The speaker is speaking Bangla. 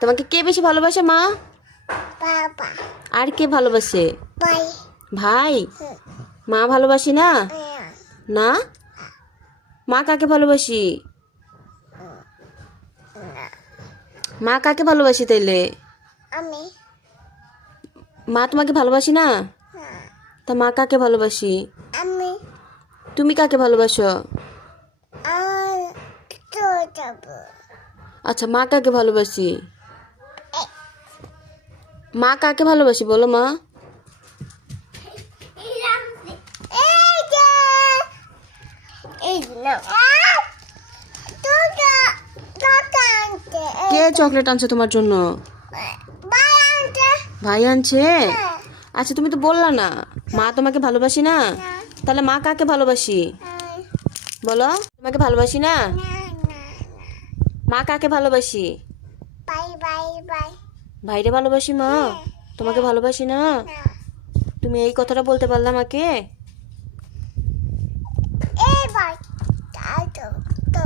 তোমাকে কে বেশি ভালোবাসে মা? বাবা আর কে ভালোবাসে? ভাই ভাই। মা ভালোবাসি না? না। মা কাকে ভালোবাসি? মা কাকে ভালোবাসি তাইলে? আমি মা তোমাকে ভালোবাসি না? তা মা কাকে ভালোবাসি? আমি তুমি কাকে ভালোবাসো? তো যাব আচ্ছা, মা কাকে ভালোবাসি? মা কাকে ভালোবাসি বলো মা? কে চকলেট আনছে তোমার জন্য? ভাই আনছে। আচ্ছা, তুমি তো বললা না মা তোমাকে ভালোবাসি না, তাহলে মা কাকে ভালোবাসি বলো? তোমাকে ভালোবাসি না? মা কাকে ভালোবাসি? বাই বাই বাই ভাইরে ভালোবাসি মা, তোমাকে ভালোবাসি না। তুমি এই কথাটা বলতে পারলে আমাকে? এই বাই